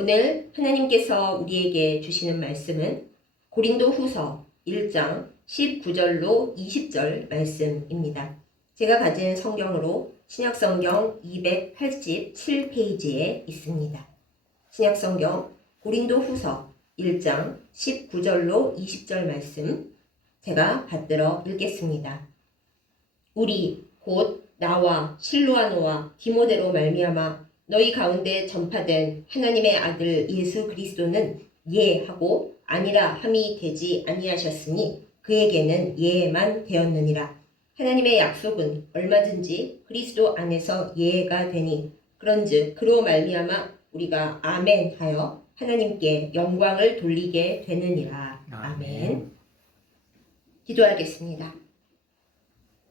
오늘 하나님께서 우리에게 주시는 말씀은 고린도후서 1장 19절로 20절 말씀입니다. 제가 가진 성경으로 신약성경 287페이지에 있습니다. 신약성경 고린도후서 1장 19절로 20절 말씀 제가 받들어 읽겠습니다. 우리 곧 나와 실로아노와 디모데로 말미암아 너희 가운데 전파된 하나님의 아들 예수 그리스도는 예하고 아니라 함이 되지 아니하셨으니 그에게는 예만 되었느니라. 하나님의 약속은 얼마든지 그리스도 안에서 예가 되니 그런즉 그로 말미암아 우리가 아멘 하여 하나님께 영광을 돌리게 되느니라. 아멘. 기도하겠습니다.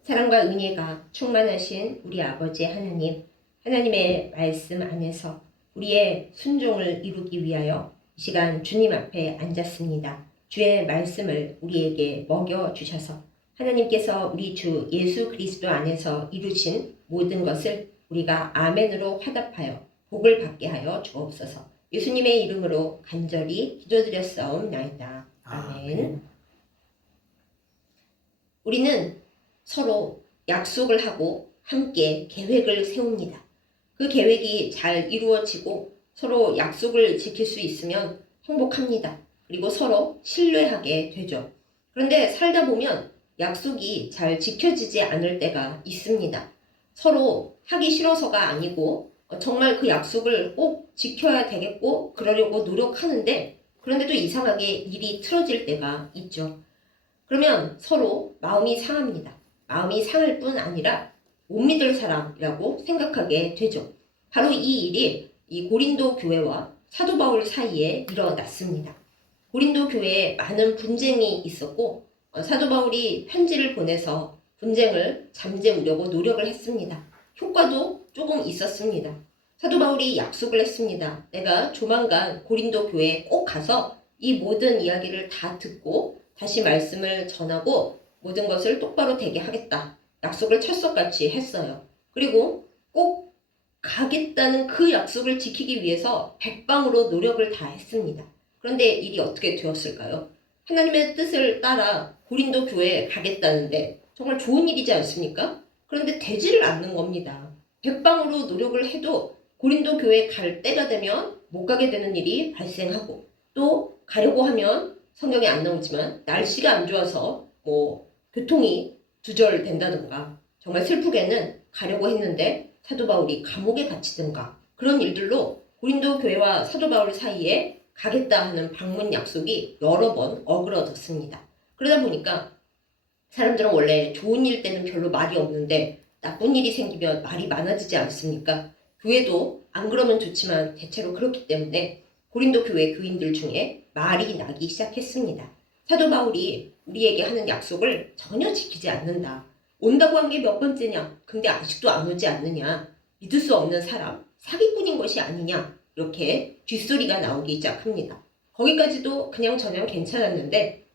사랑과 은혜가 충만하신 우리 아버지 하나님, 하나님의 말씀 안에서 우리의 순종을 이루기 위하여 이 시간 주님 앞에 앉았습니다. 주의 말씀을 우리에게 먹여주셔서 하나님께서 우리 주 예수 그리스도 안에서 이루신 모든 것을 우리가 아멘으로 화답하여 복을 받게 하여 주옵소서. 예수님의 이름으로 간절히 기도드렸사옵나이다. 아멘. 우리는 서로 약속을 하고 함께 계획을 세웁니다. 그 계획이 잘 이루어지고 서로 약속을 지킬 수 있으면 행복합니다. 그리고 서로 신뢰하게 되죠. 그런데 살다 보면 약속이 잘 지켜지지 않을 때가 있습니다. 서로 하기 싫어서가 아니고 정말 그 약속을 꼭 지켜야 되겠고 그러려고 노력하는데 그런데도 이상하게 일이 틀어질 때가 있죠. 그러면 서로 마음이 상합니다. 마음이 상할 뿐 아니라 못 믿을 사람이라고 생각하게 되죠. 바로 이 일이 이 고린도 교회와 사도 바울 사이에 일어났습니다. 고린도 교회에 많은 분쟁이 있었고 사도 바울이 편지를 보내서 분쟁을 잠재우려고 노력을 했습니다. 효과도 조금 있었습니다. 사도 바울이 약속을 했습니다. 내가 조만간 고린도 교회에 꼭 가서 이 모든 이야기를 다 듣고 다시 말씀을 전하고 모든 것을 똑바로 되게 하겠다. 약속을 철석같이 했어요. 그리고 꼭 가겠다는 그 약속을 지키기 위해서 백방으로 노력을 다 했습니다. 그런데 일이 어떻게 되었을까요? 하나님의 뜻을 따라 고린도 교회에 가겠다는데 정말 좋은 일이지 않습니까? 그런데 되지를 않는 겁니다. 백방으로 노력을 해도 고린도 교회에 갈 때가 되면 못 가게 되는 일이 발생하고 또 가려고 하면 성경에 안 나오지만 날씨가 안 좋아서 교통이 두절된다든가 정말 슬프게는 가려고 했는데 사도 바울이 감옥에 갇히든가 그런 일들로 고린도 교회와 사도 바울 사이에 가겠다 하는 방문 약속이 여러 번 어그러졌습니다. 그러다 보니까 사람들은 원래 좋은 일 때는 별로 말이 없는데 나쁜 일이 생기면 말이 많아지지 않습니까? 교회도 안 그러면 좋지만 대체로 그렇기 때문에 고린도 교회 교인들 중에 말이 나기 시작했습니다. 사도 바울이 우리에게 하는 약속을 전혀 지키지 않는다. 온다고 한 게 몇 번째냐? 근데 아직도 안 오지 않느냐? 믿을 수 없는 사람, 사기꾼인 것이 아니냐? 이렇게 뒷소리가 나오기 시작합니다. 거기까지도 그냥저냥 괜찮았는데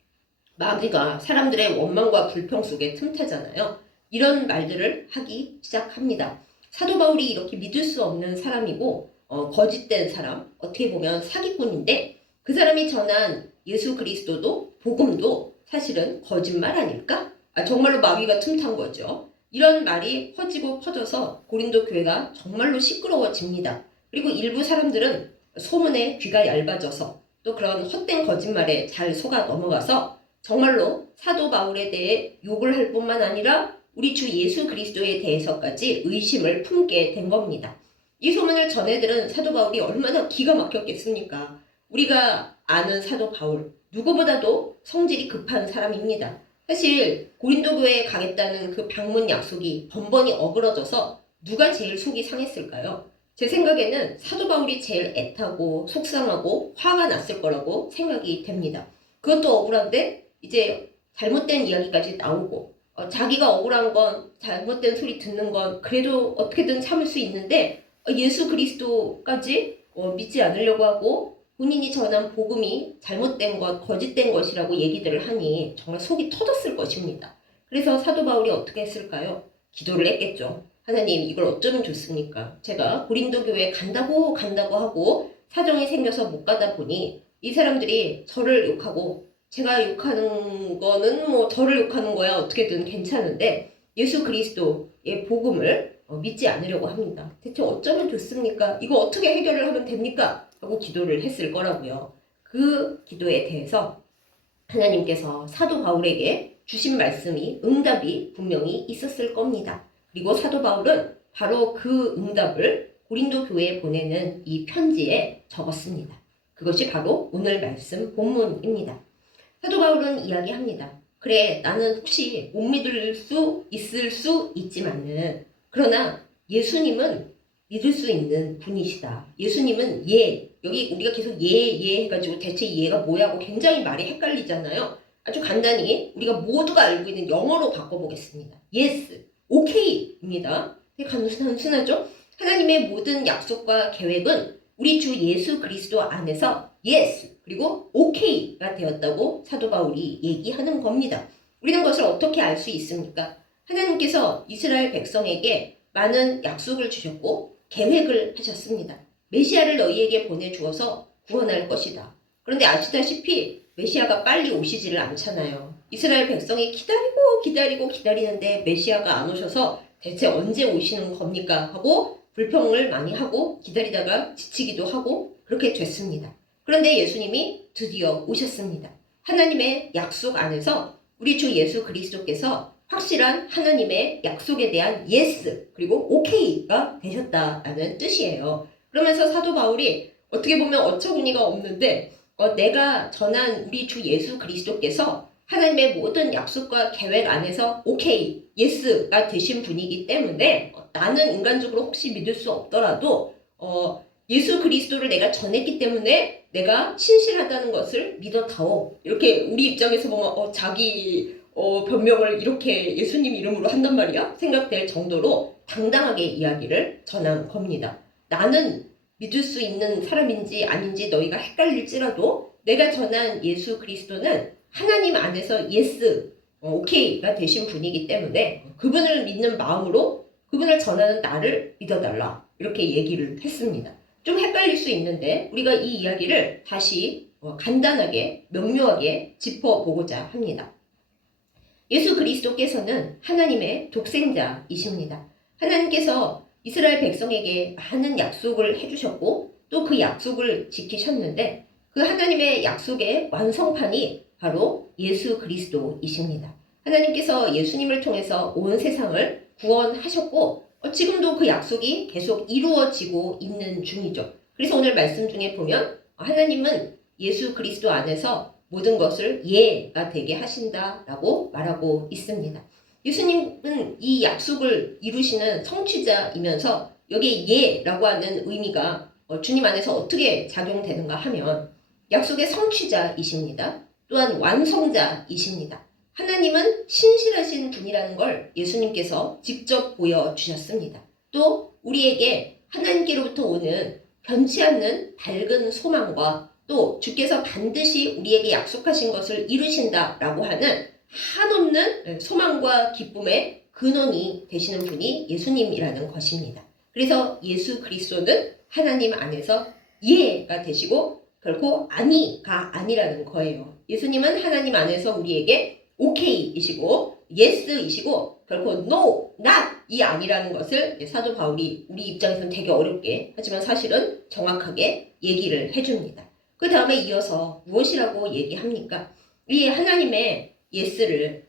마귀가 사람들의 원망과 불평 속에 틈타잖아요. 이런 말들을 하기 시작합니다. 사도 바울이 이렇게 믿을 수 없는 사람이고 거짓된 사람, 어떻게 보면 사기꾼인데 그 사람이 전한 예수 그리스도도 복음도 사실은 거짓말 아닐까? 정말로 마귀가 틈탄 거죠. 이런 말이 퍼지고 퍼져서 고린도 교회가 정말로 시끄러워집니다. 그리고 일부 사람들은 소문에 귀가 얇아져서 또 그런 헛된 거짓말에 잘 속아 넘어가서 정말로 사도 바울에 대해 욕을 할 뿐만 아니라 우리 주 예수 그리스도에 대해서까지 의심을 품게 된 겁니다. 이 소문을 전해들은 사도 바울이 얼마나 기가 막혔겠습니까? 우리가 아는 사도 바울, 누구보다도 성질이 급한 사람입니다. 사실 고린도 교회에 가겠다는 그 방문 약속이 번번이 어그러져서 누가 제일 속이 상했을까요? 제 생각에는 사도 바울이 제일 애타고 속상하고 화가 났을 거라고 생각이 됩니다. 그것도 억울한데 이제 잘못된 이야기까지 나오고 자기가 억울한 건 잘못된 소리 듣는 건 그래도 어떻게든 참을 수 있는데 예수 그리스도까지 믿지 않으려고 하고 본인이 전한 복음이 잘못된 것, 거짓된 것이라고 얘기들을 하니 정말 속이 터졌을 것입니다. 그래서 사도 바울이 어떻게 했을까요? 기도를 했겠죠. 하나님 이걸 어쩌면 좋습니까? 제가 고린도 교회에 간다고 하고 사정이 생겨서 못 가다 보니 이 사람들이 저를 욕하고 제가 욕하는 거는 뭐 저를 욕하는 거야 어떻게든 괜찮은데 예수 그리스도의 복음을 믿지 않으려고 합니다. 대체 어쩌면 좋습니까? 이거 어떻게 해결을 하면 됩니까? 하고 기도를 했을 거라고요. 그 기도에 대해서 하나님께서 사도 바울에게 주신 말씀이 응답이 분명히 있었을 겁니다. 그리고 사도 바울은 바로 그 응답을 고린도 교회에 보내는 이 편지에 적었습니다. 그것이 바로 오늘 말씀 본문입니다. 사도 바울은 이야기합니다. 그래, 나는 혹시 못 믿을 수 있을 수 있지만은 그러나 예수님은 믿을 수 있는 분이시다. 예수님은 여기 우리가 계속 해가지고 대체 얘가 뭐야 하고 굉장히 말이 헷갈리잖아요. 아주 간단히 우리가 모두가 알고 있는 영어로 바꿔보겠습니다. yes, okay입니다. 되게 단순하죠? 하나님의 모든 약속과 계획은 우리 주 예수 그리스도 안에서 yes, 그리고 okay가 되었다고 사도 바울이 얘기하는 겁니다. 우리는 그것을 어떻게 알 수 있습니까? 하나님께서 이스라엘 백성에게 많은 약속을 주셨고 계획을 하셨습니다. 메시아를 너희에게 보내주어서 구원할 것이다. 그런데 아시다시피 메시아가 빨리 오시지를 않잖아요. 이스라엘 백성이 기다리는데 메시아가 안 오셔서 대체 언제 오시는 겁니까? 하고 불평을 많이 하고 기다리다가 지치기도 하고 그렇게 됐습니다. 그런데 예수님이 드디어 오셨습니다. 하나님의 약속 안에서 우리 주 예수 그리스도께서 확실한 하나님의 약속에 대한 yes 그리고 okay가 되셨다는 뜻이에요. 그러면서 사도 바울이 어떻게 보면 어처구니가 없는데 내가 전한 우리 주 예수 그리스도께서 하나님의 모든 약속과 계획 안에서 오케이, 예스가 되신 분이기 때문에 나는 인간적으로 혹시 믿을 수 없더라도 예수 그리스도를 내가 전했기 때문에 내가 신실하다는 것을 믿어다오. 이렇게 우리 입장에서 보면 자기 변명을 이렇게 예수님 이름으로 한단 말이야? 생각될 정도로 당당하게 이야기를 전한 겁니다. 나는 믿을 수 있는 사람인지 아닌지 너희가 헷갈릴지라도 내가 전한 예수 그리스도는 하나님 안에서 예스, 오케이가 되신 분이기 때문에 그분을 믿는 마음으로 그분을 전하는 나를 믿어달라. 이렇게 얘기를 했습니다. 좀 헷갈릴 수 있는데 우리가 이 이야기를 다시 간단하게 명료하게 짚어보고자 합니다. 예수 그리스도께서는 하나님의 독생자이십니다. 하나님께서 이스라엘 백성에게 많은 약속을 해주셨고 또 그 약속을 지키셨는데 그 하나님의 약속의 완성판이 바로 예수 그리스도이십니다. 하나님께서 예수님을 통해서 온 세상을 구원하셨고 지금도 그 약속이 계속 이루어지고 있는 중이죠. 그래서 오늘 말씀 중에 보면 하나님은 예수 그리스도 안에서 모든 것을 예가 되게 하신다라고 말하고 있습니다. 예수님은 이 약속을 이루시는 성취자이면서 여기에 예라고 하는 의미가 주님 안에서 어떻게 작용되는가 하면 약속의 성취자이십니다. 또한 완성자이십니다. 하나님은 신실하신 분이라는 걸 예수님께서 직접 보여주셨습니다. 또 우리에게 하나님께로부터 오는 변치 않는 밝은 소망과 또 주께서 반드시 우리에게 약속하신 것을 이루신다라고 하는 한없는 소망과 기쁨의 근원이 되시는 분이 예수님이라는 것입니다. 그래서 예수 그리스도는 하나님 안에서 예가 되시고 결코 아니가 아니라는 거예요. 예수님은 하나님 안에서 우리에게 오케이이시고 예스이시고 결코 no, not 이 아니라는 것을 사도 바울이 우리 입장에서는 되게 어렵게 하지만 사실은 정확하게 얘기를 해줍니다. 그 다음에 이어서 무엇이라고 얘기합니까? 이 하나님의 예스를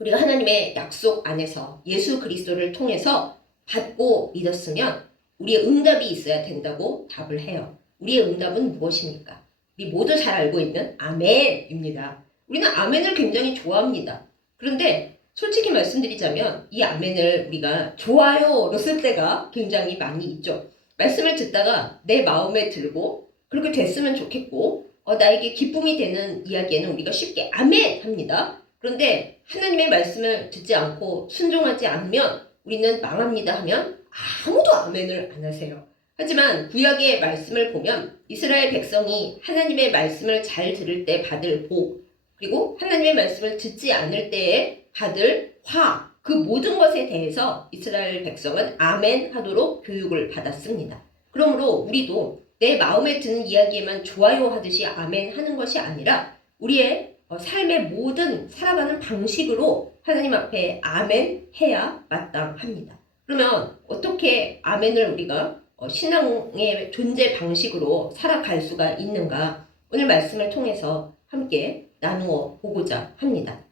우리가 하나님의 약속 안에서 예수 그리스도를 통해서 받고 믿었으면 우리의 응답이 있어야 된다고 답을 해요. 우리의 응답은 무엇입니까? 우리 모두 잘 알고 있는 아멘입니다. 우리는 아멘을 굉장히 좋아합니다. 그런데 솔직히 말씀드리자면 이 아멘을 우리가 좋아요로 쓸 때가 굉장히 많이 있죠. 말씀을 듣다가 내 마음에 들고 그렇게 됐으면 좋겠고 나에게 기쁨이 되는 이야기에는 우리가 쉽게 아멘 합니다. 그런데 하나님의 말씀을 듣지 않고 순종하지 않으면 우리는 망합니다 하면 아무도 아멘을 안 하세요. 하지만 구약의 말씀을 보면 이스라엘 백성이 하나님의 말씀을 잘 들을 때 받을 복 그리고 하나님의 말씀을 듣지 않을 때에 받을 화 그 모든 것에 대해서 이스라엘 백성은 아멘 하도록 교육을 받았습니다. 그러므로 우리도 내 마음에 드는 이야기에만 좋아요 하듯이 아멘 하는 것이 아니라 우리의 삶의 모든 살아가는 방식으로 하나님 앞에 아멘 해야 마땅합니다. 그러면 어떻게 아멘을 우리가 신앙의 존재 방식으로 살아갈 수가 있는가? 오늘 말씀을 통해서 함께 나누어 보고자 합니다.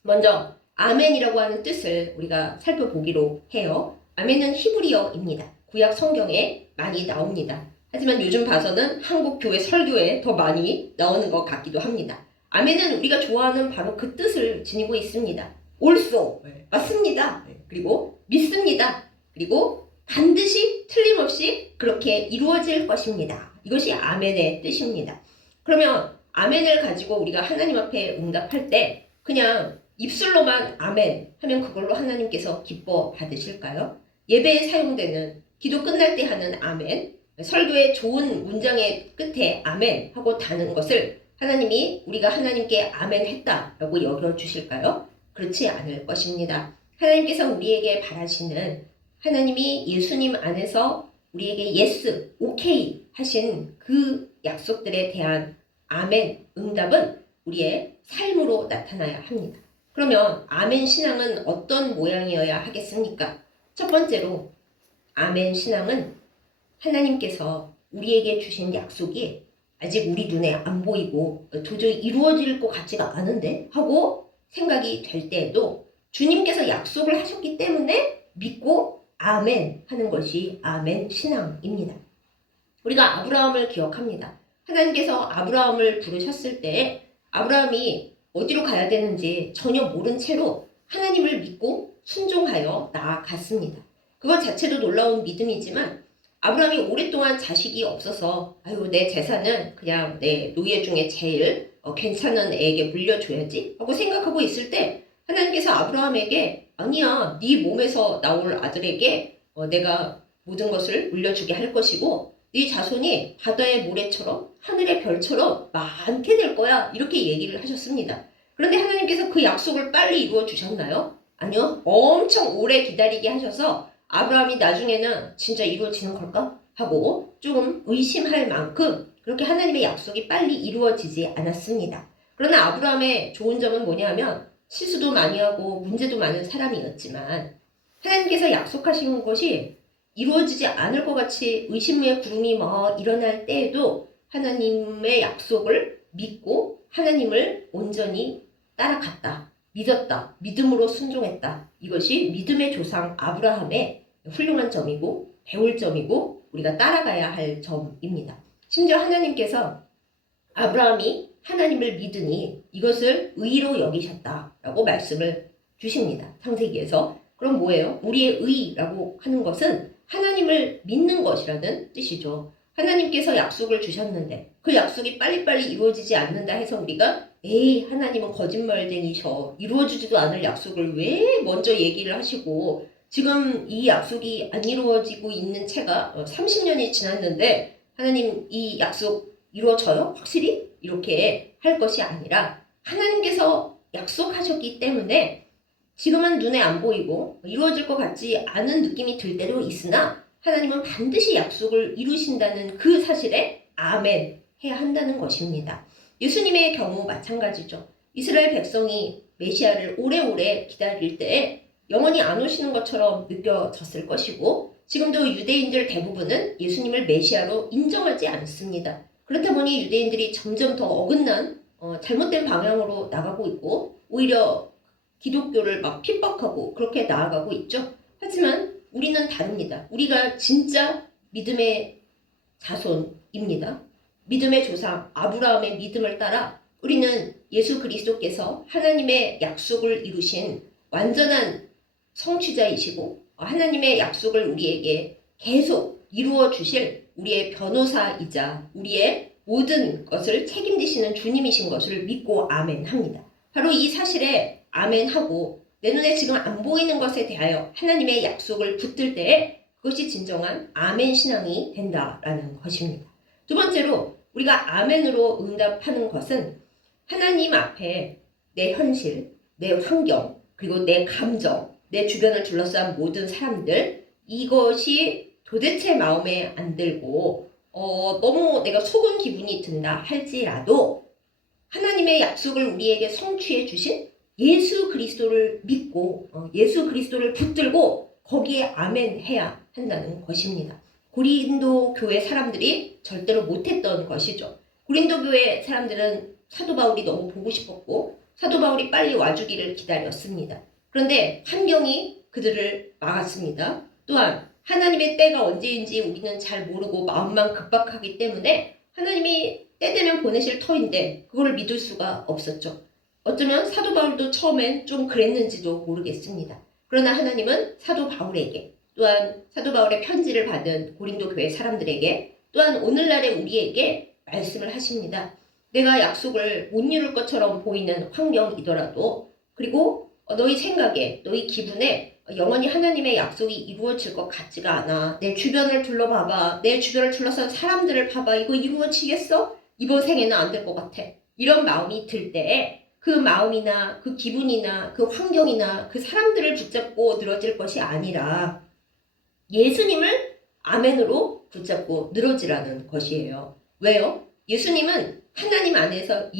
먼저 아멘이라고 하는 뜻을 우리가 살펴보기로 해요. 아멘은 히브리어입니다. 구약 성경에 많이 나옵니다. 하지만 요즘 봐서는 한국 교회 설교에 더 많이 나오는 것 같기도 합니다. 아멘은 우리가 좋아하는 바로 그 뜻을 지니고 있습니다. 옳소, 맞습니다. 그리고 믿습니다. 그리고 반드시 틀림없이 그렇게 이루어질 것입니다. 이것이 아멘의 뜻입니다. 그러면 아멘을 가지고 우리가 하나님 앞에 응답할 때 그냥 입술로만 아멘 하면 그걸로 하나님께서 기뻐 받으실까요? 예배에 사용되는 기도 끝날 때 하는 아멘, 설교의 좋은 문장의 끝에 아멘 하고 다는 것을 하나님이 우리가 하나님께 아멘 했다라고 여겨주실까요? 그렇지 않을 것입니다. 하나님께서 우리에게 바라시는 하나님이 예수님 안에서 우리에게 예스, 오케이 하신 그 약속들에 대한 아멘, 응답은 우리의 삶으로 나타나야 합니다. 그러면 아멘 신앙은 어떤 모양이어야 하겠습니까? 첫 번째로 아멘 신앙은 하나님께서 우리에게 주신 약속이 아직 우리 눈에 안 보이고 도저히 이루어질 것 같지가 않은데 하고 생각이 될 때에도 주님께서 약속을 하셨기 때문에 믿고 아멘 하는 것이 아멘 신앙입니다. 우리가 아브라함을 기억합니다. 하나님께서 아브라함을 부르셨을 때 아브라함이 어디로 가야 되는지 전혀 모른 채로 하나님을 믿고 순종하여 나아갔습니다. 그것 자체도 놀라운 믿음이지만 아브라함이 오랫동안 자식이 없어서 내 재산은 그냥 내 노예 중에 제일 괜찮은 애에게 물려줘야지 하고 생각하고 있을 때 하나님께서 아브라함에게 아니야, 네 몸에서 나올 아들에게 내가 모든 것을 물려주게 할 것이고 네 자손이 바다의 모래처럼 하늘의 별처럼 많게 될 거야 이렇게 얘기를 하셨습니다. 그런데 하나님께서 그 약속을 빨리 이루어 주셨나요? 아니요. 엄청 오래 기다리게 하셔서 아브라함이 나중에는 진짜 이루어지는 걸까? 하고 조금 의심할 만큼 그렇게 하나님의 약속이 빨리 이루어지지 않았습니다. 그러나 아브라함의 좋은 점은 뭐냐면 실수도 많이 하고 문제도 많은 사람이었지만 하나님께서 약속하신 것이 이루어지지 않을 것 같이 의심의 구름이 막 일어날 때에도 하나님의 약속을 믿고 하나님을 온전히 따라갔다. 믿었다. 믿음으로 순종했다. 이것이 믿음의 조상 아브라함의 훌륭한 점이고 배울 점이고 우리가 따라가야 할 점입니다. 심지어 하나님께서 아브라함이 하나님을 믿으니 이것을 의로 여기셨다라고 말씀을 주십니다. 창세기에서. 그럼 뭐예요? 우리의 의라고 하는 것은 하나님을 믿는 것이라는 뜻이죠. 하나님께서 약속을 주셨는데 그 약속이 빨리빨리 이루어지지 않는다 해서 우리가 에이 하나님은 거짓말쟁이셔. 이루어지지도 않을 약속을 왜 먼저 얘기를 하시고 지금 이 약속이 안 이루어지고 있는 채가 30년이 지났는데 하나님 이 약속 이루어져요? 확실히? 이렇게 할 것이 아니라 하나님께서 약속하셨기 때문에 지금은 눈에 안 보이고 이루어질 것 같지 않은 느낌이 들 때도 있으나 하나님은 반드시 약속을 이루신다는 그 사실에 아멘 해야 한다는 것입니다. 예수님의 경우 마찬가지죠. 이스라엘 백성이 메시아를 오래오래 기다릴 때 영원히 안 오시는 것처럼 느껴졌을 것이고 지금도 유대인들 대부분은 예수님을 메시아로 인정하지 않습니다. 그렇다 보니 유대인들이 점점 더 어긋난 잘못된 방향으로 나가고 있고 오히려 기독교를 막 핍박하고 그렇게 나아가고 있죠. 하지만 우리는 다릅니다. 우리가 진짜 믿음의 자손입니다. 믿음의 조상 아브라함의 믿음을 따라 우리는 예수 그리스도께서 하나님의 약속을 이루신 완전한 성취자이시고 하나님의 약속을 우리에게 계속 이루어 주실 우리의 변호사이자 우리의 모든 것을 책임지시는 주님이신 것을 믿고 아멘합니다. 바로 이 사실에 아멘하고 내 눈에 지금 안 보이는 것에 대하여 하나님의 약속을 붙들 때에 그것이 진정한 아멘 신앙이 된다라는 것입니다. 두 번째로 우리가 아멘으로 응답하는 것은 하나님 앞에 내 현실, 내 환경, 그리고 내 감정, 내 주변을 둘러싼 모든 사람들 이것이 도대체 마음에 안 들고 너무 내가 속은 기분이 든다 할지라도 하나님의 약속을 우리에게 성취해 주신 예수 그리스도를 믿고 예수 그리스도를 붙들고 거기에 아멘 해야 한다는 것입니다. 고린도 교회 사람들이 절대로 못했던 것이죠. 고린도 교회 사람들은 사도 바울이 너무 보고 싶었고 사도 바울이 빨리 와주기를 기다렸습니다. 그런데 환경이 그들을 막았습니다. 또한 하나님의 때가 언제인지 우리는 잘 모르고 마음만 급박하기 때문에 하나님이 때 되면 보내실 터인데 그걸 믿을 수가 없었죠. 어쩌면 사도 바울도 처음엔 좀 그랬는지도 모르겠습니다. 그러나 하나님은 사도 바울에게 또한 사도 바울의 편지를 받은 고린도 교회 사람들에게 또한 오늘날의 우리에게 말씀을 하십니다. 내가 약속을 못 이룰 것처럼 보이는 환경이더라도 그리고 너희 생각에 너희 기분에 영원히 하나님의 약속이 이루어질 것 같지가 않아. 내 주변을 둘러봐봐. 내 주변을 둘러싼 사람들을 봐봐. 이거 이루어지겠어? 이번 생에는 안 될 것 같아. 이런 마음이 들 때에 그 마음이나 그 기분이나 그 환경이나 그 사람들을 붙잡고 늘어질 것이 아니라 예수님을 아멘으로 붙잡고 늘어지라는 것이에요. 왜요? 예수님은 하나님 안에서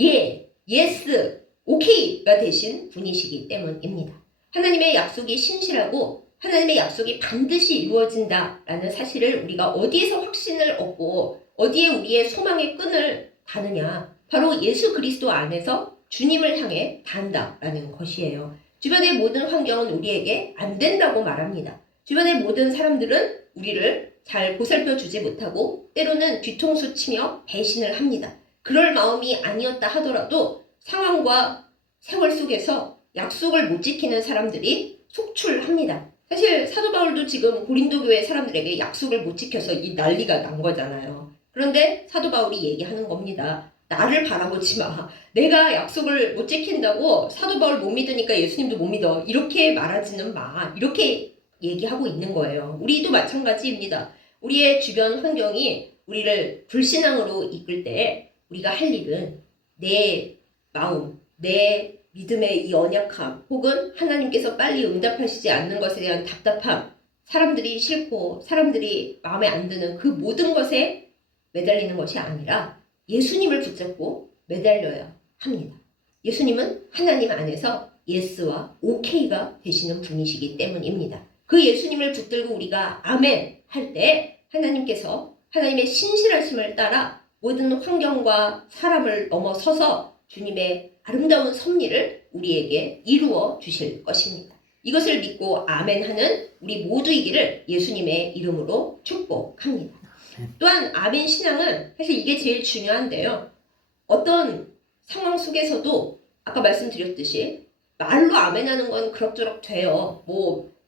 예스, 오케이가 되신 분이시기 때문입니다. 하나님의 약속이 신실하고 하나님의 약속이 반드시 이루어진다라는 사실을 우리가 어디에서 확신을 얻고 어디에 우리의 소망의 끈을 다느냐? 바로 예수 그리스도 안에서 주님을 향해 단다라는 것이에요. 주변의 모든 환경은 우리에게 안 된다고 말합니다. 주변의 모든 사람들은 우리를 잘 보살펴 주지 못하고 때로는 뒤통수 치며 배신을 합니다. 그럴 마음이 아니었다 하더라도 상황과 세월 속에서 약속을 못 지키는 사람들이 속출합니다. 사실 사도 바울도 지금 고린도 교회 사람들에게 약속을 못 지켜서 이 난리가 난 거잖아요. 그런데 사도 바울이 얘기하는 겁니다. 나를 바라보지 마. 내가 약속을 못 지킨다고 사도 바울 못 믿으니까 예수님도 못 믿어. 이렇게 말하지는 마. 이렇게 얘기하고 있는 거예요. 우리도 마찬가지입니다. 우리의 주변 환경이 우리를 불신앙으로 이끌 때 우리가 할 일은 내 마음, 내 믿음의 이 연약함 혹은 하나님께서 빨리 응답하시지 않는 것에 대한 답답함, 사람들이 싫고 사람들이 마음에 안 드는 그 모든 것에 매달리는 것이 아니라 예수님을 붙잡고 매달려야 합니다. 예수님은 하나님 안에서 예스와 오케이가 되시는 분이시기 때문입니다. 그 예수님을 붙들고 우리가 아멘 할 때 하나님께서 하나님의 신실하심을 따라 모든 환경과 사람을 넘어서서 주님의 아름다운 섭리를 우리에게 이루어 주실 것입니다. 이것을 믿고 아멘하는 우리 모두이기를 예수님의 이름으로 축복합니다. 또한 아멘 신앙은 사실 이게 제일 중요한데요. 어떤 상황 속에서도 아까 말씀드렸듯이 말로 아멘하는 건 그럭저럭 돼요.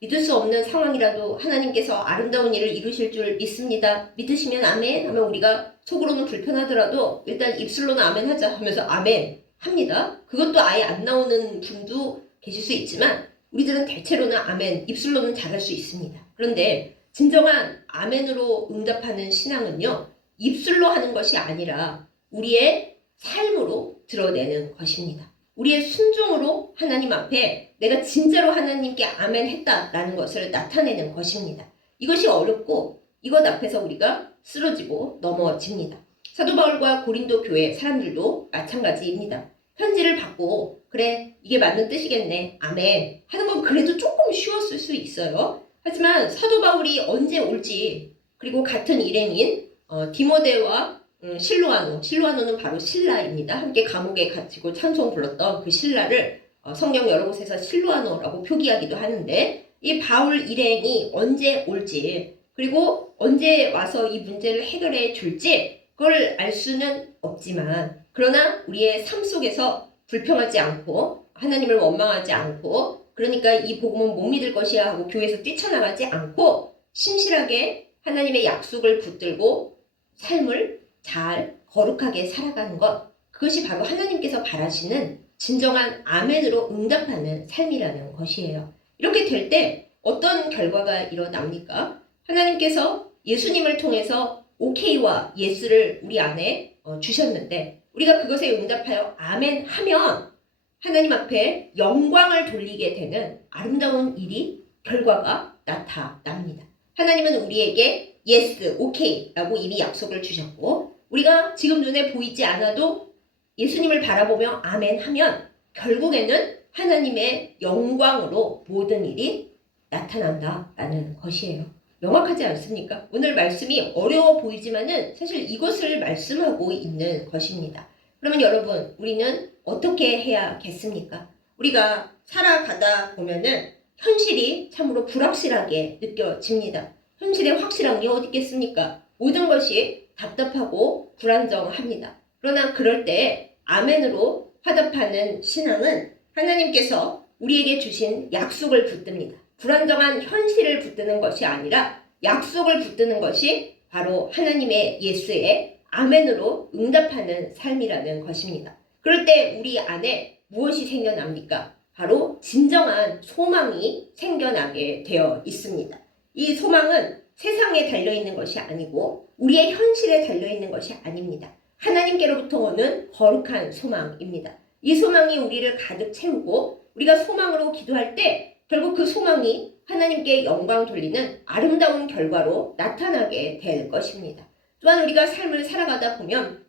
믿을 수 없는 상황이라도 하나님께서 아름다운 일을 이루실 줄 믿습니다. 믿으시면 아멘 하면 우리가 속으로는 불편하더라도 일단 입술로는 아멘 하자 하면서 아멘 합니다. 그것도 아예 안 나오는 분도 계실 수 있지만 우리들은 대체로는 아멘, 입술로는 잘할 수 있습니다. 그런데 진정한 아멘으로 응답하는 신앙은요, 입술로 하는 것이 아니라 우리의 삶으로 드러내는 것입니다. 우리의 순종으로 하나님 앞에 내가 진짜로 하나님께 아멘 했다라는 것을 나타내는 것입니다. 이것이 어렵고 이것 앞에서 우리가 쓰러지고 넘어집니다. 사도 바울과 고린도 교회 사람들도 마찬가지입니다. 편지를 받고 그래 이게 맞는 뜻이겠네 아멘 하는 건 그래도 조금 쉬웠을 수 있어요. 하지만 사도 바울이 언제 올지 그리고 같은 일행인 디모데와 실로아노는 바로 신라입니다. 함께 감옥에 갇히고 찬송 불렀던 그 신라를 성경 여러 곳에서 실로아노라고 표기하기도 하는데 이 바울 일행이 언제 올지 그리고 언제 와서 이 문제를 해결해 줄지 그걸 알 수는 없지만 그러나 우리의 삶 속에서 불평하지 않고 하나님을 원망하지 않고 그러니까 이 복음은 못 믿을 것이야 하고 교회에서 뛰쳐나가지 않고 신실하게 하나님의 약속을 붙들고 삶을 잘 거룩하게 살아가는 것 그것이 바로 하나님께서 바라시는 진정한 아멘으로 응답하는 삶이라는 것이에요. 이렇게 될 때 어떤 결과가 일어납니까? 하나님께서 예수님을 통해서 오케이와 예스를 우리 안에 주셨는데 우리가 그것에 응답하여 아멘 하면 하나님 앞에 영광을 돌리게 되는 아름다운 일이 결과가 나타납니다. 하나님은 우리에게 yes, 오케이 라고 이미 약속을 주셨고 우리가 지금 눈에 보이지 않아도 예수님을 바라보며 아멘 하면 결국에는 하나님의 영광으로 모든 일이 나타난다라는 것이에요. 명확하지 않습니까? 오늘 말씀이 어려워 보이지만은 사실 이것을 말씀하고 있는 것입니다. 그러면 여러분, 우리는 어떻게 해야겠습니까? 우리가 살아가다 보면은 현실이 참으로 불확실하게 느껴집니다. 현실에 확실한 게 어디 있겠습니까? 모든 것이 답답하고 불안정합니다. 그러나 그럴 때 아멘으로 화답하는 신앙은 하나님께서 우리에게 주신 약속을 붙듭니다. 불안정한 현실을 붙드는 것이 아니라 약속을 붙드는 것이 바로 하나님의 예수의 아멘으로 응답하는 삶이라는 것입니다. 그럴 때 우리 안에 무엇이 생겨납니까? 바로 진정한 소망이 생겨나게 되어 있습니다. 이 소망은 세상에 달려있는 것이 아니고 우리의 현실에 달려있는 것이 아닙니다. 하나님께로부터 오는 거룩한 소망입니다. 이 소망이 우리를 가득 채우고 우리가 소망으로 기도할 때 결국 그 소망이 하나님께 영광 돌리는 아름다운 결과로 나타나게 될 것입니다. 또한 우리가 삶을 살아가다 보면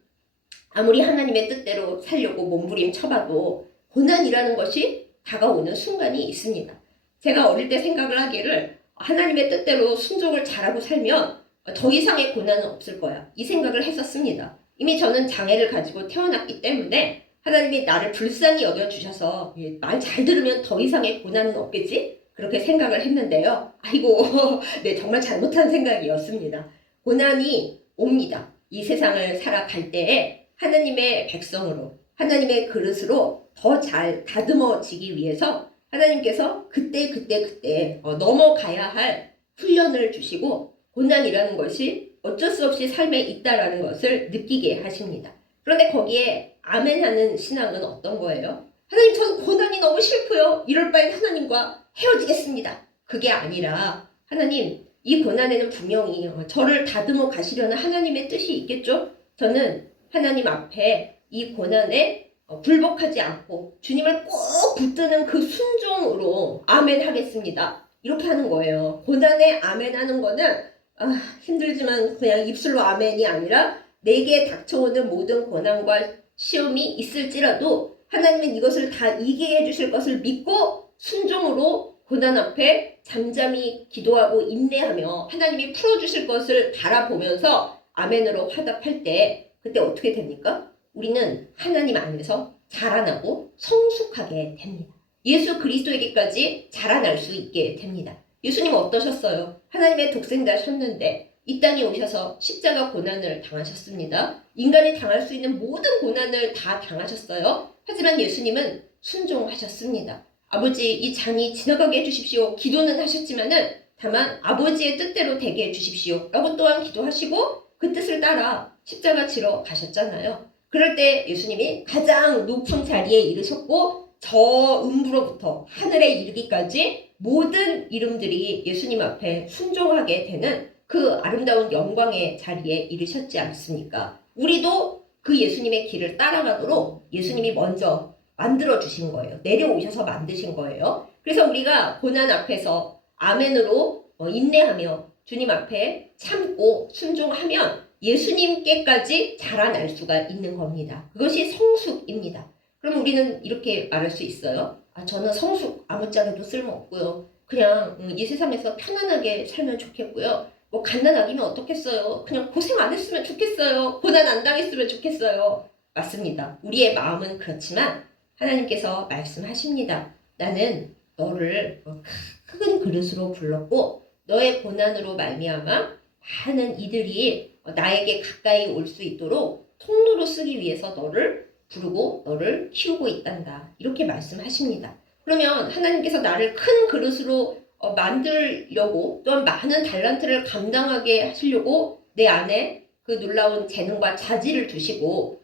아무리 하나님의 뜻대로 살려고 몸부림쳐봐도 고난이라는 것이 다가오는 순간이 있습니다. 제가 어릴 때 생각을 하기를 하나님의 뜻대로 순종을 잘하고 살면 더 이상의 고난은 없을 거야. 이 생각을 했었습니다. 이미 저는 장애를 가지고 태어났기 때문에 하나님이 나를 불쌍히 여겨주셔서 말 잘 들으면 더 이상의 고난은 없겠지? 그렇게 생각을 했는데요. 아이고, 네, 정말 잘못한 생각이었습니다. 고난이 옵니다. 이 세상을 살아갈 때에 하나님의 백성으로, 하나님의 그릇으로 더 잘 다듬어지기 위해서 하나님께서 그때 넘어가야 할 훈련을 주시고 고난이라는 것이 어쩔 수 없이 삶에 있다라는 것을 느끼게 하십니다. 그런데 거기에 아멘하는 신앙은 어떤 거예요? 하나님, 저는 고난이 너무 싫고요. 이럴 바엔 하나님과 헤어지겠습니다. 그게 아니라 하나님, 이 고난에는 분명히 저를 다듬어 가시려는 하나님의 뜻이 있겠죠? 저는 하나님 앞에 이 고난에 굴복하지 않고 주님을 꼭 붙드는 그 순종으로 아멘 하겠습니다. 이렇게 하는 거예요. 고난에 아멘 하는 거는 힘들지만 그냥 입술로 아멘이 아니라 내게 닥쳐오는 모든 고난과 시험이 있을지라도 하나님은 이것을 다 이기게 해주실 것을 믿고 순종으로 고난 앞에 잠잠히 기도하고 인내하며 하나님이 풀어주실 것을 바라보면서 아멘으로 화답할 때 그때 어떻게 됩니까? 우리는 하나님 안에서 자라나고 성숙하게 됩니다. 예수 그리스도에게까지 자라날 수 있게 됩니다. 예수님은 어떠셨어요? 하나님의 독생자셨는데 이 땅에 오셔서 십자가 고난을 당하셨습니다. 인간이 당할 수 있는 모든 고난을 다 당하셨어요. 하지만 예수님은 순종하셨습니다. 아버지, 이 잔이 지나가게 해주십시오. 기도는 하셨지만은 다만 아버지의 뜻대로 되게 해주십시오. 라고 또한 기도하시고 그 뜻을 따라 십자가 지러 가셨잖아요. 그럴 때 예수님이 가장 높은 자리에 이르셨고 저 음부로부터 하늘에 이르기까지 모든 이름들이 예수님 앞에 순종하게 되는 그 아름다운 영광의 자리에 이르셨지 않습니까? 우리도 그 예수님의 길을 따라가도록 예수님이 먼저 만들어주신 거예요. 내려오셔서 만드신 거예요. 그래서 우리가 고난 앞에서 아멘으로 인내하며 주님 앞에 참고 순종하면 예수님께까지 자라날 수가 있는 겁니다. 그것이 성숙입니다. 그럼 우리는 이렇게 말할 수 있어요. 저는 성숙 아무짝에도 쓸모없고요. 그냥 이 세상에서 편안하게 살면 좋겠고요. 뭐 갓난아기면 어떻겠어요. 그냥 고생 안 했으면 좋겠어요. 고난 안 당했으면 좋겠어요. 맞습니다. 우리의 마음은 그렇지만 하나님께서 말씀하십니다. 나는 너를 큰 그릇으로 불렀고 너의 고난으로 말미암아 많은 이들이 나에게 가까이 올 수 있도록 통로로 쓰기 위해서 너를 부르고 너를 키우고 있단다. 이렇게 말씀하십니다. 그러면 하나님께서 나를 큰 그릇으로 만들려고 또한 많은 달란트를 감당하게 하시려고 내 안에 그 놀라운 재능과 자질을 두시고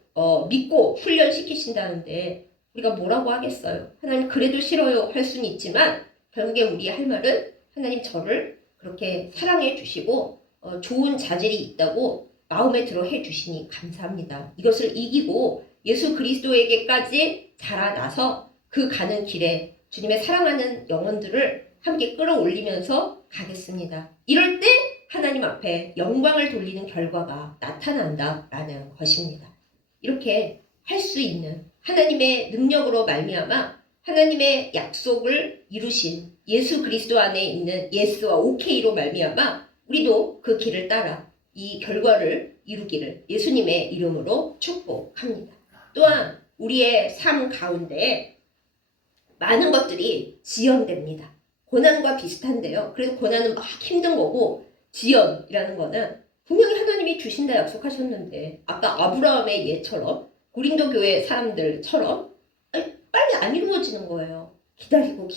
믿고 훈련시키신다는데 우리가 뭐라고 하겠어요? 하나님 그래도 싫어요 할 수는 있지만 결국에 우리 할 말은 하나님 저를 그렇게 사랑해 주시고 좋은 자질이 있다고 마음에 들어 해주시니 감사합니다. 이것을 이기고 예수 그리스도에게까지 자라나서 그 가는 길에 주님의 사랑하는 영혼들을 함께 끌어올리면서 가겠습니다. 이럴 때 하나님 앞에 영광을 돌리는 결과가 나타난다라는 것입니다. 이렇게 할 수 있는 하나님의 능력으로 말미암아 하나님의 약속을 이루신 예수 그리스도 안에 있는 예스와 오케이로 말미암아 우리도 그 길을 따라 이 결과를 이루기를 예수님의 이름으로 축복합니다. 또한 우리의 삶 가운데 많은 것들이 지연됩니다. 고난과 비슷한데요. 그래서 고난은 막 힘든 거고 지연이라는 거는 분명히 하나님이 주신다 약속하셨는데 아까 아브라함의 예처럼 고린도 교회 사람들처럼 빨리 안 이루어지는 거예요. 기다리고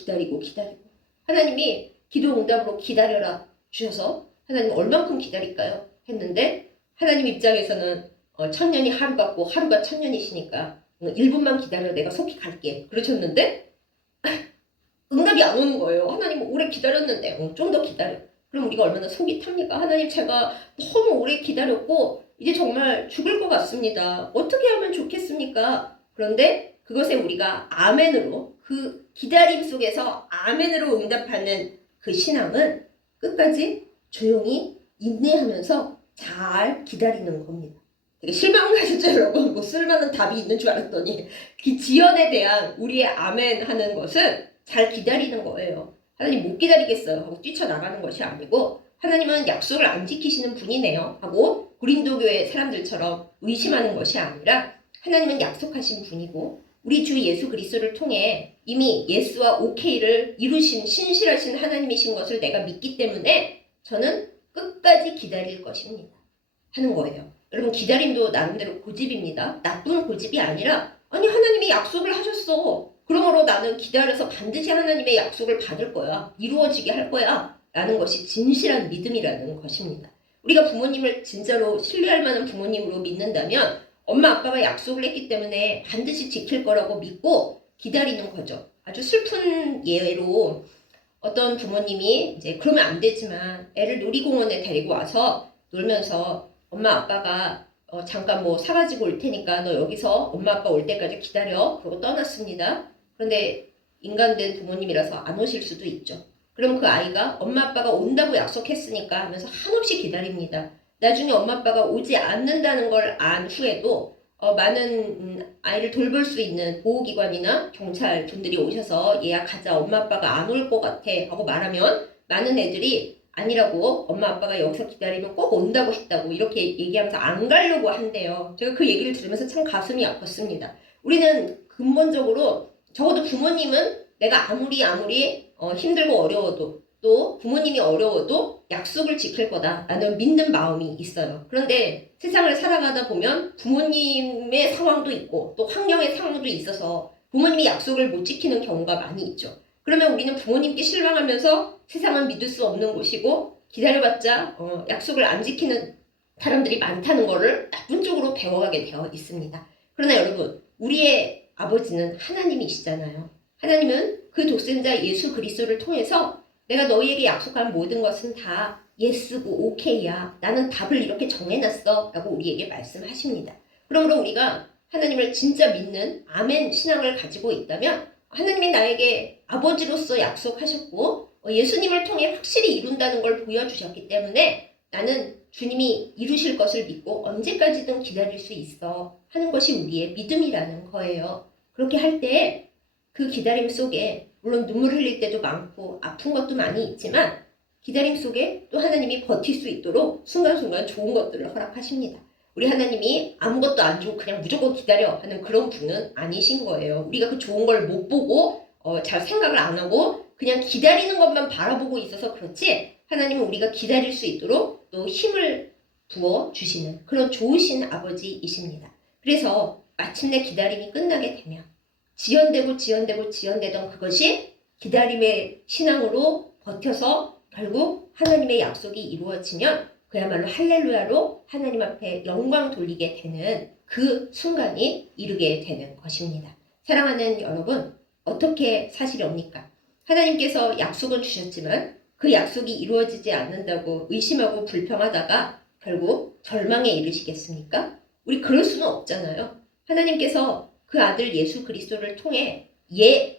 하나님이 기도 응답으로 기다려라 주셔서 하나님 얼만큼 기다릴까요? 했는데 하나님 입장에서는 1000년이 하루 같고 하루가 1000년이시니까 1분만 기다려 내가 속히 갈게 그러셨는데 응답이 안 오는 거예요. 하나님 오래 기다렸는데 좀 더 기다려. 그럼 우리가 얼마나 속이 탑니까? 하나님 제가 너무 오래 기다렸고 이제 정말 죽을 것 같습니다. 어떻게 하면 좋겠습니까? 그런데 그것에 우리가 아멘으로 그 기다림 속에서 아멘으로 응답하는 그 신앙은 끝까지 조용히 인내하면서 잘 기다리는 겁니다. 되게 실망하셨죠 여러분? 뭐 쓸만한 답이 있는 줄 알았더니 그 지연에 대한 우리의 아멘 하는 것은 잘 기다리는 거예요. 하나님 못 기다리겠어요 하고 뛰쳐나가는 것이 아니고 하나님은 약속을 안 지키시는 분이네요 하고 고린도 교회 사람들처럼 의심하는 것이 아니라 하나님은 약속하신 분이고 우리 주 예수 그리스도를 통해 이미 예스와 오케이를 이루신 신실하신 하나님이신 것을 내가 믿기 때문에 저는 끝까지 기다릴 것입니다 하는 거예요. 여러분 기다림도 나름대로 고집입니다. 나쁜 고집이 아니라 아니 하나님이 약속을 하셨어. 그러므로 나는 기다려서 반드시 하나님의 약속을 받을 거야. 이루어지게 할 거야. 라는 것이 진실한 믿음이라는 것입니다. 우리가 부모님을 진짜로 신뢰할 만한 부모님으로 믿는다면 엄마 아빠가 약속을 했기 때문에 반드시 지킬 거라고 믿고 기다리는 거죠. 아주 슬픈 예로 어떤 부모님이 이제 그러면 안 되지만 애를 놀이공원에 데리고 와서 놀면서 엄마 아빠가 잠깐 뭐 사가지고 올 테니까 너 여기서 엄마 아빠 올 때까지 기다려. 그러고 떠났습니다. 그런데 인간된 부모님이라서 안 오실 수도 있죠. 그럼 그 아이가 엄마 아빠가 온다고 약속했으니까 하면서 한없이 기다립니다. 나중에 엄마 아빠가 오지 않는다는 걸 안 후에도 많은 아이를 돌볼 수 있는 보호기관이나 경찰 분들이 오셔서 얘야 가자 엄마 아빠가 안 올 것 같아 하고 말하면 많은 애들이 아니라고 엄마 아빠가 여기서 기다리면 꼭 온다고 했다고 이렇게 얘기하면서 안 가려고 한대요. 제가 그 얘기를 들으면서 참 가슴이 아팠습니다. 우리는 근본적으로 적어도 부모님은 내가 아무리 힘들고 어려워도 또 부모님이 어려워도 약속을 지킬 거다라는 믿는 마음이 있어요. 그런데 세상을 살아가다 보면 부모님의 상황도 있고 또 환경의 상황도 있어서 부모님이 약속을 못 지키는 경우가 많이 있죠. 그러면 우리는 부모님께 실망하면서 세상은 믿을 수 없는 곳이고 기다려봤자 약속을 안 지키는 사람들이 많다는 것을 나쁜 쪽으로 배워가게 되어 있습니다. 그러나 여러분 우리의 아버지는 하나님이시잖아요. 하나님은 그 독생자 예수 그리스도를 통해서 내가 너희에게 약속한 모든 것은 다 예스고 오케이야. 나는 답을 이렇게 정해놨어. 라고 우리에게 말씀하십니다. 그러므로 우리가 하나님을 진짜 믿는 아멘 신앙을 가지고 있다면 하나님이 나에게 아버지로서 약속하셨고 예수님을 통해 확실히 이룬다는 걸 보여주셨기 때문에 나는 주님이 이루실 것을 믿고 언제까지든 기다릴 수 있어 하는 것이 우리의 믿음이라는 거예요. 그렇게 할 때 그 기다림 속에 물론 눈물 흘릴 때도 많고 아픈 것도 많이 있지만 기다림 속에 또 하나님이 버틸 수 있도록 순간순간 좋은 것들을 허락하십니다. 우리 하나님이 아무것도 안 주고 그냥 무조건 기다려 하는 그런 분은 아니신 거예요. 우리가 그 좋은 걸 못 보고 잘 생각을 안 하고 그냥 기다리는 것만 바라보고 있어서 그렇지 하나님은 우리가 기다릴 수 있도록 또 힘을 부어주시는 그런 좋으신 아버지이십니다. 그래서 마침내 기다림이 끝나게 되면 지연되던 그것이 기다림의 신앙으로 버텨서 결국 하나님의 약속이 이루어지면 그야말로 할렐루야로 하나님 앞에 영광 돌리게 되는 그 순간이 이르게 되는 것입니다. 사랑하는 여러분, 어떻게 사시렵니까? 하나님께서 약속은 주셨지만 그 약속이 이루어지지 않는다고 의심하고 불평하다가 결국 절망에 이르시겠습니까? 우리 그럴 수는 없잖아요. 하나님께서 그 아들 예수 그리스도를 통해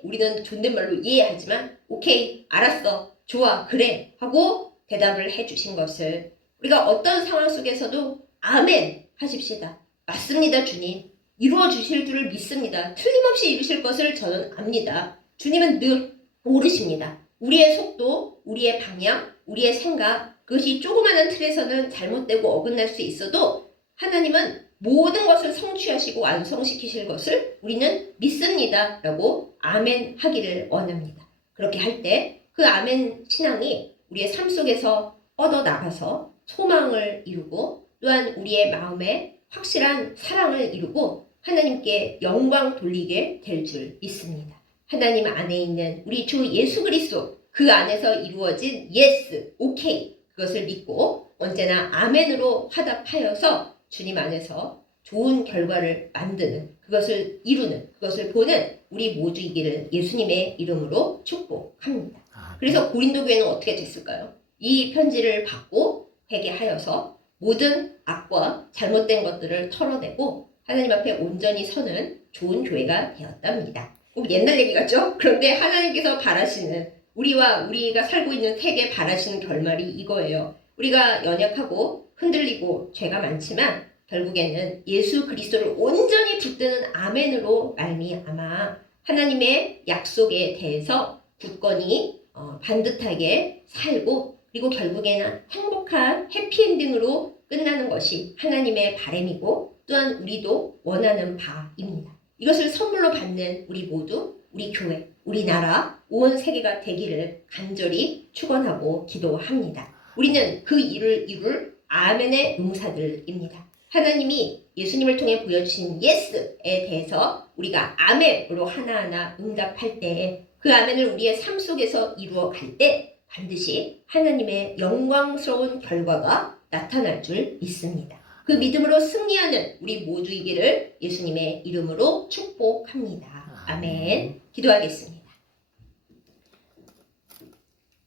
우리는 존댓말로 하지만 오케이, 알았어, 좋아, 그래 하고 대답을 해주신 것을 우리가 어떤 상황 속에서도 아멘 하십시다. 맞습니다, 주님. 이루어 주실 줄을 믿습니다. 틀림없이 이루실 것을 저는 압니다. 주님은 늘 모르십니다. 우리의 속도, 우리의 방향, 우리의 생각, 그것이 조그마한 틀에서는 잘못되고 어긋날 수 있어도 하나님은 모든 것을 성취하시고 완성시키실 것을 우리는 믿습니다. 라고 아멘 하기를 원합니다. 그렇게 할 때 그 아멘 신앙이 우리의 삶 속에서 뻗어나가서 소망을 이루고 또한 우리의 마음에 확실한 사랑을 이루고 하나님께 영광 돌리게 될 줄 믿습니다. 하나님 안에 있는 우리 주 예수 그리스도 그 안에서 이루어진 예스, 오케이 그것을 믿고 언제나 아멘으로 화답하여서 주님 안에서 좋은 결과를 만드는 그것을 이루는 그것을 보는 우리 모두이기를 예수님의 이름으로 축복합니다. 그래서 고린도 교회는 어떻게 됐을까요? 이 편지를 받고 회개하여서 모든 악과 잘못된 것들을 털어내고 하나님 앞에 온전히 서는 좋은 교회가 되었답니다. 꼭 옛날 얘기 같죠? 그런데 하나님께서 바라시는 우리가 살고 있는 세계에 바라시는 결말이 이거예요. 우리가 연약하고 흔들리고 죄가 많지만 결국에는 예수 그리스도를 온전히 붙드는 아멘으로 말미암아 하나님의 약속에 대해서 굳건히 반듯하게 살고 그리고 결국에는 행복한 해피엔딩으로 끝나는 것이 하나님의 바람이고 또한 우리도 원하는 바입니다. 이것을 선물로 받는 우리 모두, 우리 교회, 우리나라, 온 세계가 되기를 간절히 축원하고 기도합니다. 우리는 그 일을 이룰 아멘의 용사들입니다. 하나님이 예수님을 통해 보여주신 예스에 대해서 우리가 아멘으로 하나하나 응답할 때 그 아멘을 우리의 삶 속에서 이루어 갈 때 반드시 하나님의 영광스러운 결과가 나타날 줄 믿습니다. 그 믿음으로 승리하는 우리 모두이기를 예수님의 이름으로 축복합니다. 아멘. 기도하겠습니다.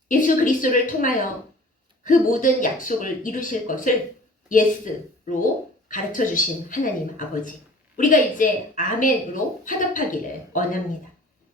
예수 그리스도를 통하여 그 모든 약속을 이루실 것을 예스로 가르쳐 주신 하나님 아버지, 우리가 이제 아멘으로 화답하기를 원합니다.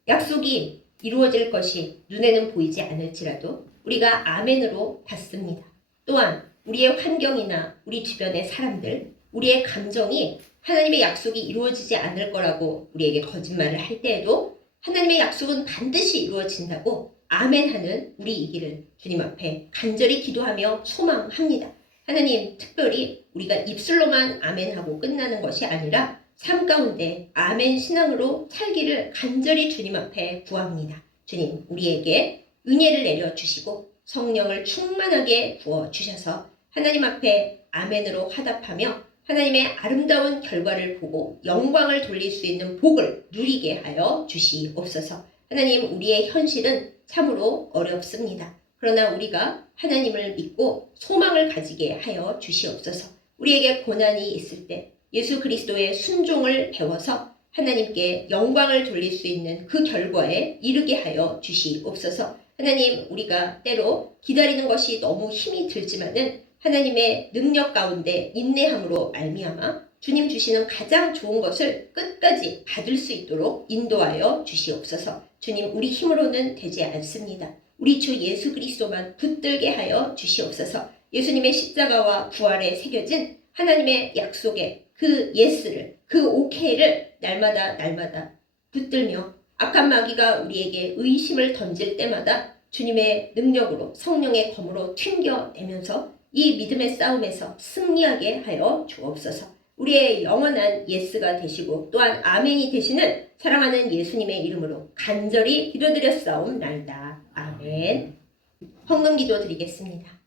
약속이 이루어질 것이 눈에는 보이지 않을지라도 우리가 아멘으로 받습니다. 또한 우리의 환경이나 우리 주변의 사람들, 우리의 감정이 하나님의 약속이 이루어지지 않을 거라고 우리에게 거짓말을 할 때에도 하나님의 약속은 반드시 이루어진다고 아멘하는 우리이기를 주님 앞에 간절히 기도하며 소망합니다. 하나님, 특별히 우리가 입술로만 아멘하고 끝나는 것이 아니라 삶 가운데 아멘 신앙으로 살기를 간절히 주님 앞에 구합니다. 주님, 우리에게 은혜를 내려주시고 성령을 충만하게 부어주셔서 하나님 앞에 아멘으로 화답하며 하나님의 아름다운 결과를 보고 영광을 돌릴 수 있는 복을 누리게 하여 주시옵소서. 하나님, 우리의 현실은 참으로 어렵습니다. 그러나 우리가 하나님을 믿고 소망을 가지게 하여 주시옵소서. 우리에게 고난이 있을 때 예수 그리스도의 순종을 배워서 하나님께 영광을 돌릴 수 있는 그 결과에 이르게 하여 주시옵소서. 하나님, 우리가 때로 기다리는 것이 너무 힘이 들지만은 하나님의 능력 가운데 인내함으로 말미암아 주님 주시는 가장 좋은 것을 끝까지 받을 수 있도록 인도하여 주시옵소서. 주님, 우리 힘으로는 되지 않습니다. 우리 주 예수 그리스도만 붙들게 하여 주시옵소서. 예수님의 십자가와 부활에 새겨진 하나님의 약속에 그 예스를, 그 오케이를 날마다 붙들며 악한 마귀가 우리에게 의심을 던질 때마다 주님의 능력으로 성령의 검으로 튕겨내면서 이 믿음의 싸움에서 승리하게 하여 주옵소서. 우리의 영원한 예스가 되시고 또한 아멘이 되시는 사랑하는 예수님의 이름으로 간절히 기도드렸사옵나이다. 아멘. 헌금 기도 드리겠습니다.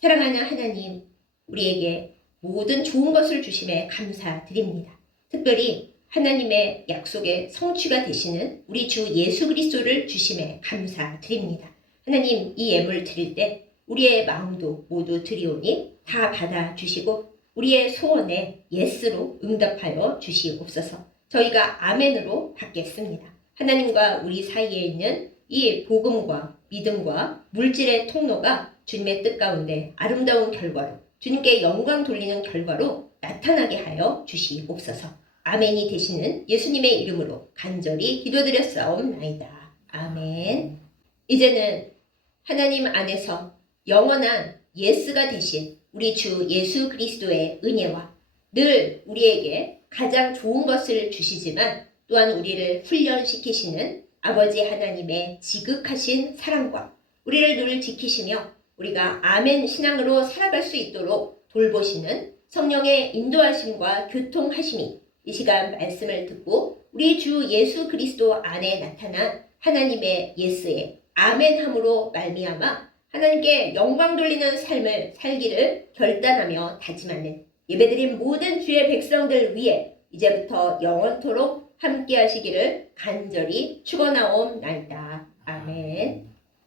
사랑하는 하나님, 우리에게 모든 좋은 것을 주심에 감사드립니다. 특별히 하나님의 약속의 성취가 되시는 우리 주 예수 그리스도를 주심에 감사드립니다. 하나님, 이 예물 드릴 때 우리의 마음도 모두 드리오니 다 받아주시고 우리의 소원에 예스로 응답하여 주시옵소서. 저희가 아멘으로 받겠습니다. 하나님과 우리 사이에 있는 이 복음과 믿음과 물질의 통로가 주님의 뜻 가운데 아름다운 결과로 주님께 영광 돌리는 결과로 나타나게 하여 주시옵소서. 아멘이 되시는 예수님의 이름으로 간절히 기도드렸사옵나이다. 아멘. 이제는 하나님 안에서 영원한 예스가 되신 우리 주 예수 그리스도의 은혜와 늘 우리에게 가장 좋은 것을 주시지만 또한 우리를 훈련시키시는 아버지 하나님의 지극하신 사랑과 우리를 늘 지키시며 우리가 아멘 신앙으로 살아갈 수 있도록 돌보시는 성령의 인도하심과 교통하심이 이 시간 말씀을 듣고 우리 주 예수 그리스도 안에 나타난 하나님의 예스의 아멘함으로 말미암아 하나님께 영광 돌리는 삶을 살기를 결단하며 다짐하는 예배드린 모든 주의 백성들 위해 이제부터 영원토록 함께 하시기를 간절히 축원하옵나이다. 아멘.